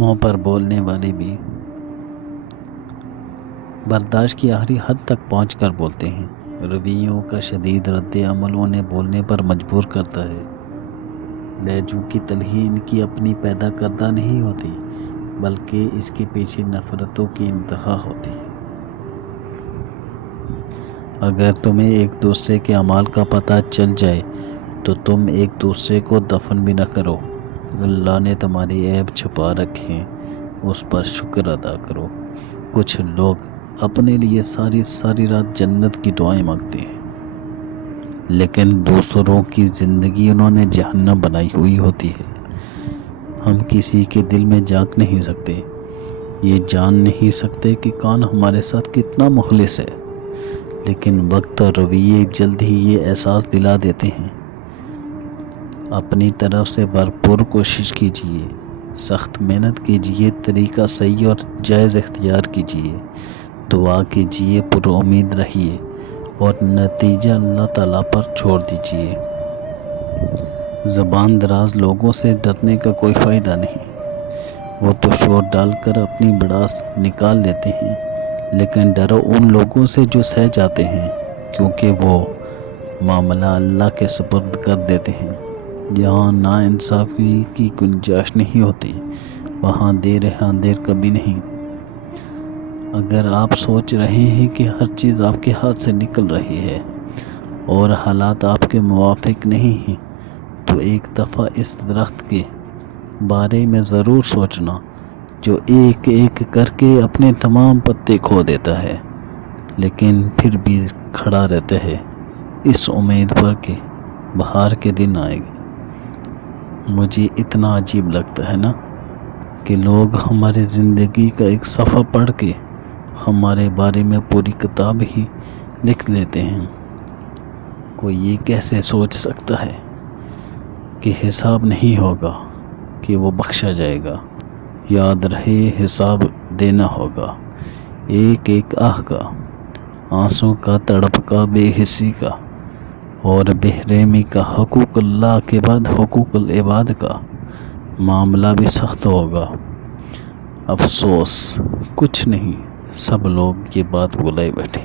منہ پر بولنے والے بھی برداشت کی آخری حد تک پہنچ کر بولتے ہیں۔ رویوں کا شدید رد عمل انہیں بولنے پر مجبور کرتا ہے۔ بیجو کی تلخی ان کی اپنی پیدا کردہ نہیں ہوتی، بلکہ اس کے پیچھے نفرتوں کی انتہا ہوتی ہے۔ اگر تمہیں ایک دوسرے کے اعمال کا پتہ چل جائے تو تم ایک دوسرے کو دفن بھی نہ کرو۔ اللہ نے تمہارے عیب چھپا رکھے ہیں، اس پر شکر ادا کرو۔ کچھ لوگ اپنے لیے ساری رات جنت کی دعائیں مانگتے ہیں، لیکن دوسروں کی زندگی انہوں نے جہنم بنائی ہوئی ہوتی ہے۔ ہم کسی کے دل میں جھانک نہیں سکتے، یہ جان نہیں سکتے کہ کون ہمارے ساتھ کتنا مخلص ہے، لیکن وقت اور رویے جلد ہی یہ احساس دلا دیتے ہیں۔ اپنی طرف سے بھرپور کوشش کیجیے، سخت محنت کیجیے، طریقہ صحیح اور جائز اختیار کیجیے، دعا کیجیے، پر امید رہیے اور نتیجہ اللہ تعالیٰ پر چھوڑ دیجیے۔ زبان دراز لوگوں سے ڈرنے کا کوئی فائدہ نہیں، وہ تو شور ڈال کر اپنی بڑاس نکال لیتے ہیں، لیکن ڈرو ان لوگوں سے جو سہ جاتے ہیں، کیونکہ وہ معاملہ اللہ کے سپرد کر دیتے ہیں۔ جہاں ناانصافی کی گنجائش نہیں ہوتی، وہاں دیر ہے اندھیر کبھی نہیں۔ اگر آپ سوچ رہے ہیں کہ ہر چیز آپ کے ہاتھ سے نکل رہی ہے اور حالات آپ کے موافق نہیں ہیں، تو ایک دفعہ اس درخت کے بارے میں ضرور سوچنا جو ایک ایک کر کے اپنے تمام پتے کھو دیتا ہے، لیکن پھر بھی کھڑا رہتا ہے اس امید پر کہ بہار کے دن آئے گا۔ مجھے اتنا عجیب لگتا ہے نا کہ لوگ ہماری زندگی کا ایک صفحہ پڑھ کے ہمارے بارے میں پوری کتاب ہی لکھ لیتے ہیں۔ کوئی یہ کیسے سوچ سکتا ہے کہ حساب نہیں ہوگا، کہ وہ بخشا جائے گا؟ یاد رہے حساب دینا ہوگا، ایک ایک آہ کا، آنسوں کا، تڑپ کا، بے حسی کا اور بے رحمی کا۔ حقوق اللہ کے بعد حقوق العباد کا معاملہ بھی سخت ہوگا۔ افسوس کچھ نہیں، سب لوگ یہ بات بھولے بیٹھے۔